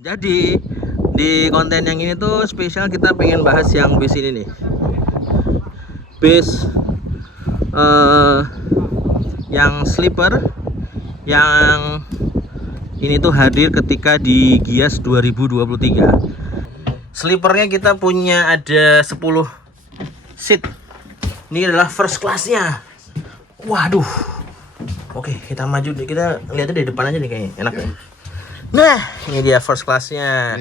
Jadi di konten yang ini tuh spesial kita pengen bahas yang bis ini nih. Bis yang sleeper yang ini tuh hadir ketika di Gias 2023. Sleepernya kita punya ada 10 seat. Ini adalah first classnya. Waduh. Oke, kita maju deh. Kita lihatnya dari depan aja nih kayaknya. Enak ya. Nah, ini dia first classnya.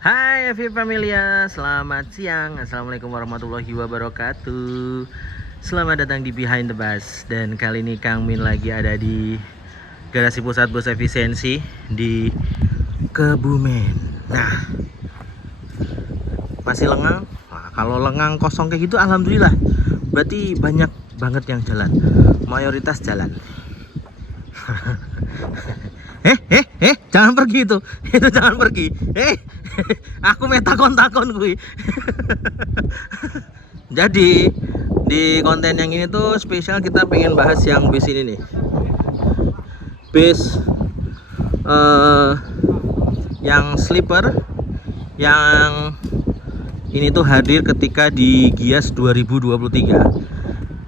Hai FV Familia, selamat siang. Assalamualaikum warahmatullahi wabarakatuh. Selamat datang di Behind the Bus. Dan kali ini Kang Min lagi ada di Garasi Pusat Bus Efisiensi di Kebumen. Nah, masih lengang. Nah, kalau lengang kosong kayak gitu alhamdulillah. Berarti banyak banget yang jalan. Mayoritas jalan. Jangan pergi itu jangan pergi. Aku takon gue. Jadi di konten yang ini tuh spesial kita pengen bahas yang bis ini nih. Bis yang sleeper yang ini tuh hadir ketika di Gias 2023.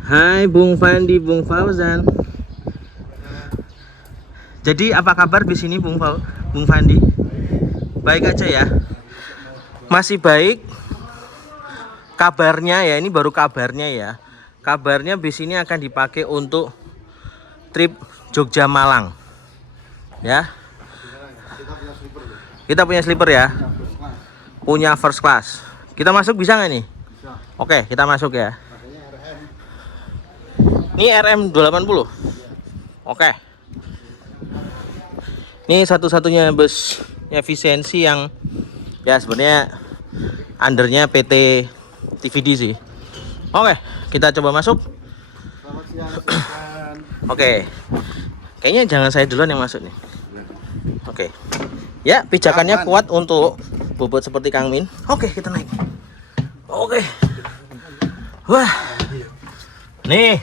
Hai Bung Fandi, Bung Fauzan. Jadi apa kabar di sini Bung Fandi? Baik aja ya. Masih baik. Kabarnya ya, ini baru kabarnya ya. Kabarnya bis ini akan dipakai untuk trip Jogja Malang. Ya. Kita punya sleeper ya. Punya first class. Kita masuk bisa nggak nih? Bisa. Oke, kita masuk ya. Ini RM 280. Oke. Ini satu-satunya bus efisiensi yang ya sebenarnya undernya PT TVD sih. Oke, kita coba masuk. Selamat siang. Oke. Kayaknya jangan saya duluan yang masuk nih. Oke. Ya, pijakannya kuat untuk bobot seperti Kang Min. Oke, kita naik. Oke. Wah. Nih.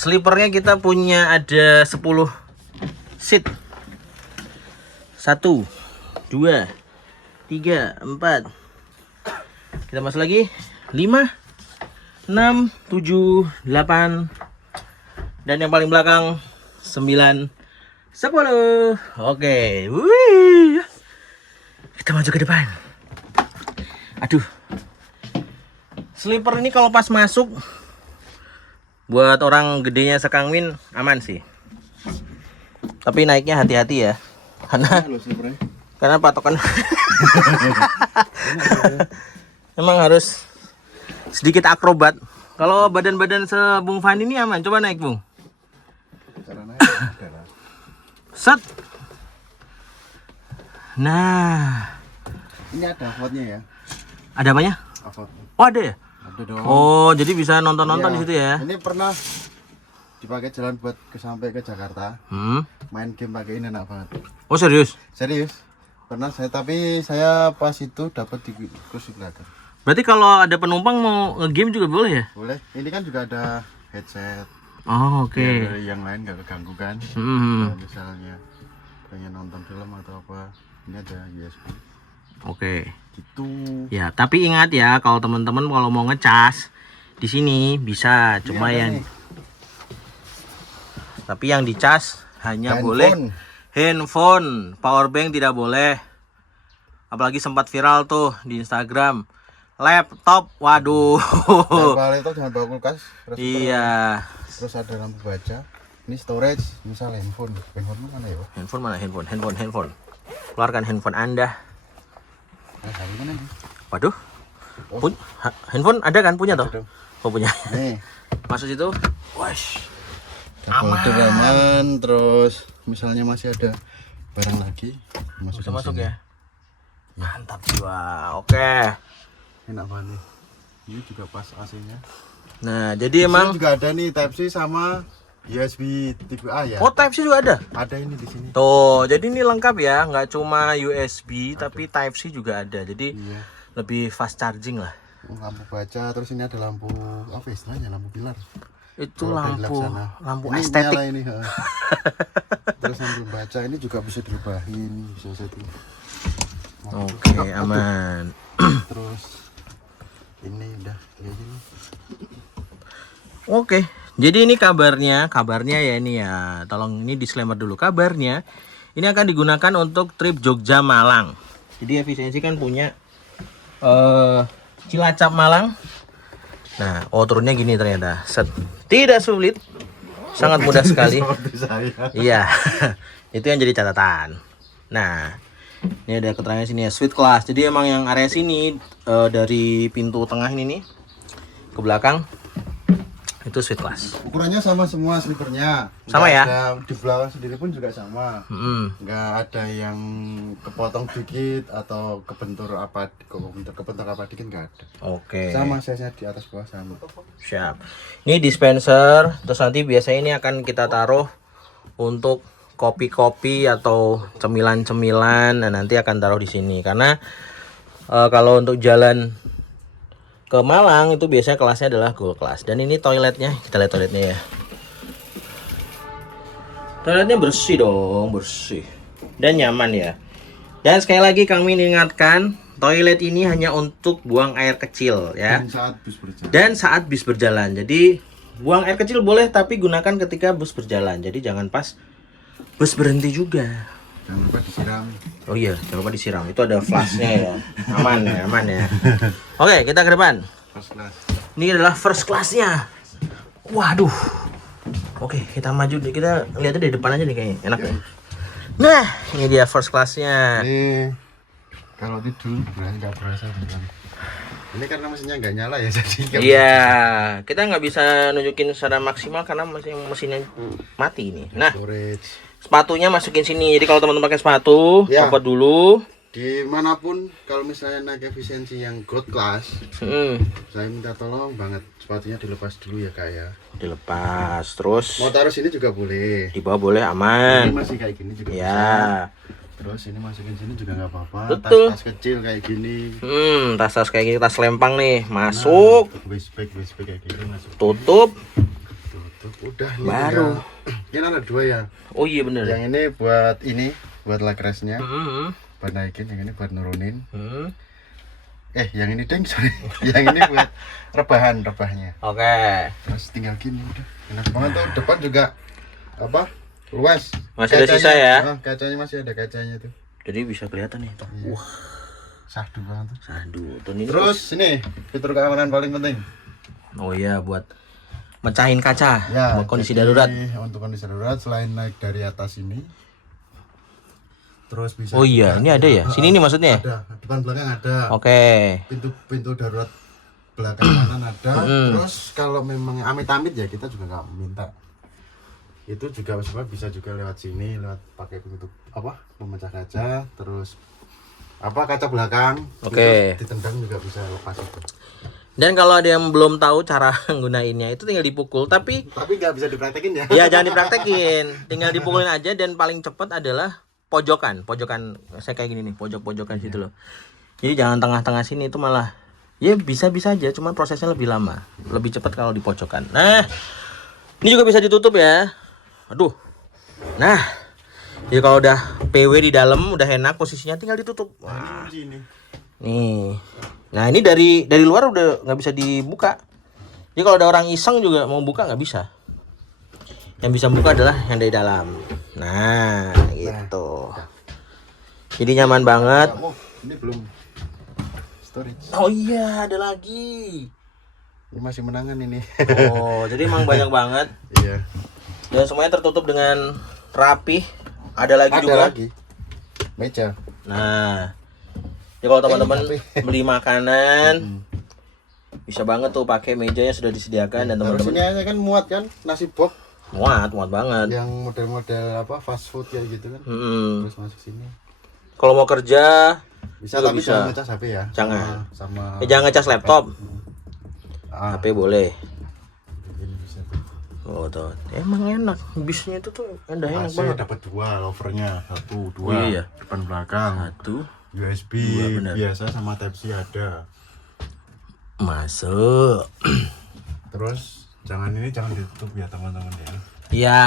Sleepernya kita punya ada 10 seat. 1 2 3 4. Kita masuk lagi. 5 6 7 8. Dan yang paling belakang 9 10. Oke. Wih. Kita maju ke depan. Aduh. Sleeper ini kalau pas masuk buat orang gedenya sekang Min aman sih. Tapi naiknya hati-hati ya. Karena patokan emang harus sedikit akrobat. Kalau badan-badan sebung Fandi ini aman. Coba naik, Bung. Set. Nah. Ini ada hotnya ya. Ada apanya? Oh, ada ya? Ada dong. Oh, jadi bisa nonton-nonton Iya. di situ ya. Ini pernah dipakai jalan buat sampai ke Jakarta. Main game pakai ini enak banget. Oh, serius? Serius. Pernah tapi saya pas itu dapat di kursi belakang. Berarti kalau ada penumpang mau nge-game juga boleh ya? Boleh. Ini kan juga ada headset. Oh, oke. Biar yang lain nggak keganggu kan. Kalau misalnya pengen nonton film atau apa, ini ada USB. Oke. Gitu. Ya, tapi ingat ya kalau teman-teman kalau mau ngecas di sini bisa, cuma Ini ada yang nih. tapi yang dicas hanya boleh handphone, power bank tidak boleh. Apalagi sempat viral tuh di Instagram. Laptop, waduh. Kalau itu jangan bawa kulkas. Iya. Terus ada lampu baca. Ini storage, misal handphone. Handphone mana ya? Handphone mana? Handphone. Keluarkan handphone Anda. Nah, sampai mana nih? Waduh. Handphone ada kan punya toh? Ada dong. Oh, punya. Nih. Masuk situ. Wash. Aman. Terus misalnya masih ada barang lagi, Bisa masuk ya. Mantap jiwa. Oke. Enak banget nih. Ini juga pas AC-nya. Nah, jadi emang juga ada nih Type C sama USB tipe A ya. oh, Type C juga ada. Ada ini di sini. Tuh, jadi ini lengkap ya, nggak cuma USB tapi Type C juga ada. Jadi Iya. lebih fast charging lah. Lampu baca, terus ini ada lampu apa istilahnya? Lampu pilar. Itu Kalau dari lampu laksana. lampu Ini estetik. nyala ini, terus sambil baca ini juga bisa direbahin, bisa setting. Oke, aman. Terus ini udah kayak gini. Oke, jadi ini kabarnya ya ini ya. Tolong ini disclaimer dulu. Kabarnya ini akan digunakan untuk trip Jogja Malang. Jadi efisiensi kan punya Cilacap Malang. Nah, turunnya gini ternyata. Set. Tidak sulit. Sangat mudah sekali. Seperti saya. Iya. Itu yang jadi catatan. Nah, ini ada keterangan sini ya, suite class. Jadi emang yang area sini dari pintu tengah ini nih ke belakang itu suite class. Ukurannya sama semua slipernya. Sama ya? Ada, di belakang sendiri pun juga sama. Nggak ada yang kepotong dikit atau kebentur apa dikit, nggak ada. Oke. Sama size-nya di atas bawah sama. Siap. Ini dispenser. Terus nanti biasanya ini akan kita taruh untuk kopi-kopi atau cemilan-cemilan. Nah, nanti akan taruh di sini karena kalau untuk jalan ke Malang itu biasanya kelasnya adalah gold class. Dan ini toiletnya, kita lihat toiletnya ya. Toiletnya bersih dong, bersih dan nyaman ya. Dan sekali lagi kami ingatkan, toilet ini hanya untuk buang air kecil ya. Dan saat bis berjalan. Jadi buang air kecil boleh, tapi gunakan ketika bus berjalan. Jadi jangan pas bus berhenti juga. Jangan lupa disiram. Oh iya, jangan lupa disiram. Itu ada flashnya ya. Aman ya, aman ya. Oke, kita ke depan. First class. Ini adalah first classnya. Waduh. Oke, kita maju. Kita lihatnya dari depan aja nih kayaknya. Enak ya. Nah, ini dia first classnya. Ini kalau tidur nggak berasa beneran. Ini karena mesinnya nggak nyala ya, jadi Iya, kita nggak bisa nunjukin secara maksimal karena mesinnya mati ini. Nah, storage. sepatunya masukin sini. Jadi kalau teman-teman pakai sepatu, Ya. copot dulu. Dimanapun kalau misalnya naik efisiensi yang gold class, saya minta tolong banget sepatunya dilepas dulu ya kak ya. Dilepas, terus Mau taruh sini juga boleh. di bawah boleh, Ini aman. masih kayak gini juga bisa. Ya. Terus ini masukin sini juga nggak apa-apa. Betul. Tas kecil kayak gini. Tas kayak gini, tas lempang nih, masuk, Waistbag kayak gini masuk. tutup. Tutup. Udah nih. Baru. Ini ada dua ya. Oh iya bener. Yang ini buat lakrasnya. Buat naikin, yang ini buat nurunin. Yang ini deng, sorry. Yang ini buat rebahnya. Oke. Terus tinggal gini udah. Enak banget tuh. Depan juga apa? Luas. Masih ada sisa ya? Kacanya masih ada kacanya tuh. Jadi bisa kelihatan nih. Iya. Wah, Sahdu banget tuh. sadu. Tuh, ini Terus ini fitur keamanan paling penting. oh iya, buat mecahin kaca Ya, buat kondisi jadi darurat. Untuk kondisi darurat selain naik dari atas ini, terus bisa. Oh iya, ini ada ya? Sini nih maksudnya? Ada, depan belakang ada. Oke. Pintu darurat belakang kanan ada. Terus kalau memang amit-amit ya kita juga nggak minta. Itu juga bisa juga lewat sini, lewat pakai pintu pemecah kaca, terus kaca belakang. Oke. Itu ditendang juga bisa lepas itu. Dan kalau ada yang belum tahu cara nggunainnya, itu tinggal dipukul. Tapi nggak bisa dipraktekin ya. ya jangan dipraktekin, tinggal dipukulin aja. Dan paling cepat adalah pojokan saya kayak gini nih, pojok-pojokan situ loh. Jadi jangan tengah-tengah sini, itu malah ya bisa-bisa aja, cuman prosesnya lebih lama, lebih cepat kalau di pojokan. Nah, ini juga bisa ditutup ya. Aduh. Nah, jadi kalau udah PW di dalam udah enak, posisinya tinggal ditutup. Wah. Nih. Nah, ini dari luar udah nggak bisa dibuka. Jadi kalau ada orang iseng juga mau buka nggak bisa. Yang bisa buka adalah yang dari dalam. Nah, gitu. Jadi nyaman banget. Oh, ini belum storage. Oh iya, ada lagi. Ini masih menangan ini. Oh, jadi emang banyak banget. Iya. Dan semuanya tertutup dengan rapih. Ada lagi juga. Lagi. Meja. Nah, jadi kalau teman-teman beli makanan, bisa banget tuh pakai meja yang sudah disediakan. Dan Terus teman-teman ini aja kan muat kan nasi box muat banget. yang model-model fast food ya gitu kan. Terus masuk sini. Kalau mau kerja Bisa juga tapi bisa. jangan ngecas HP ya. Jangan. Sama Jangan ngecas laptop. HP boleh. Ini bisa. Oh tuh, emang enak. Bisnya itu tuh enak AC banget. dapat dua lovernya, 1, 2. Oh, iya. Depan belakang. Satu, USB benar. biasa sama Type C ada. masuk. Terus Jangan ditutup ya teman-teman ya. Iya.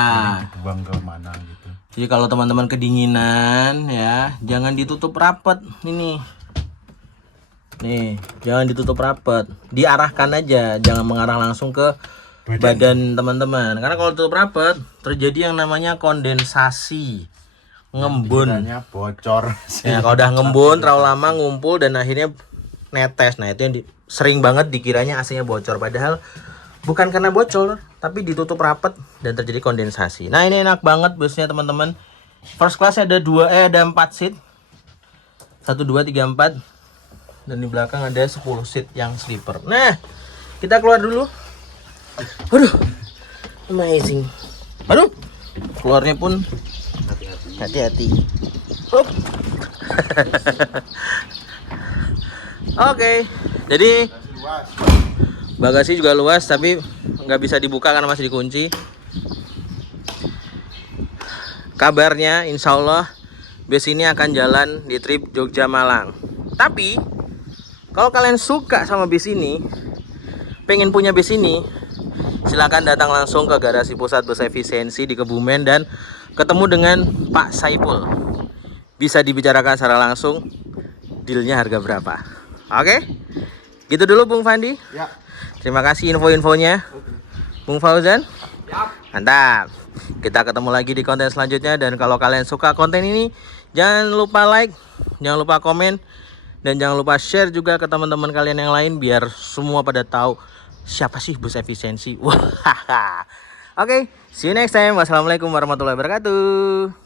Dibuang ke mana gitu. Jadi kalau teman-teman kedinginan ya, jangan ditutup rapet ini. Nih, jangan ditutup rapet. Diarahkan aja, jangan mengarah langsung ke badan teman-teman. Karena kalau tutup rapet, terjadi yang namanya kondensasi. Ngembun. Kiranya bocor. Ya, kalau udah ngembun terlalu lama ngumpul dan akhirnya netes. Nah, itu yang sering banget dikiranya AC-nya bocor, padahal bukan karena bocor, tapi ditutup rapet dan terjadi kondensasi. Nah, ini enak banget busnya teman-teman. First class ada 4 seat. 1 2 3 4. Dan di belakang ada 10 seat yang sleeper. Nah, kita keluar dulu. Aduh. Amazing. Aduh. Keluarnya pun hati-hati. Oke. Jadi bagasi juga luas, tapi nggak bisa dibuka karena masih dikunci. Kabarnya insya Allah bus ini akan jalan di trip Jogja Malang. Tapi kalau kalian suka sama bus ini, pengen punya bus ini, silakan datang langsung ke garasi pusat bus efisiensi di Kebumen dan ketemu dengan Pak Saipul. Bisa dibicarakan secara langsung dealnya harga berapa. Oke, gitu dulu Bung Fandi. Ya. Terima kasih info-infonya. Bung Fauzan. Mantap. Kita ketemu lagi di konten selanjutnya. Dan kalau kalian suka konten ini, jangan lupa like, jangan lupa komen, dan jangan lupa share juga ke teman-teman kalian yang lain biar semua pada tahu siapa sih bus efisiensi. Oke, see you next time. Wassalamualaikum warahmatullahi wabarakatuh.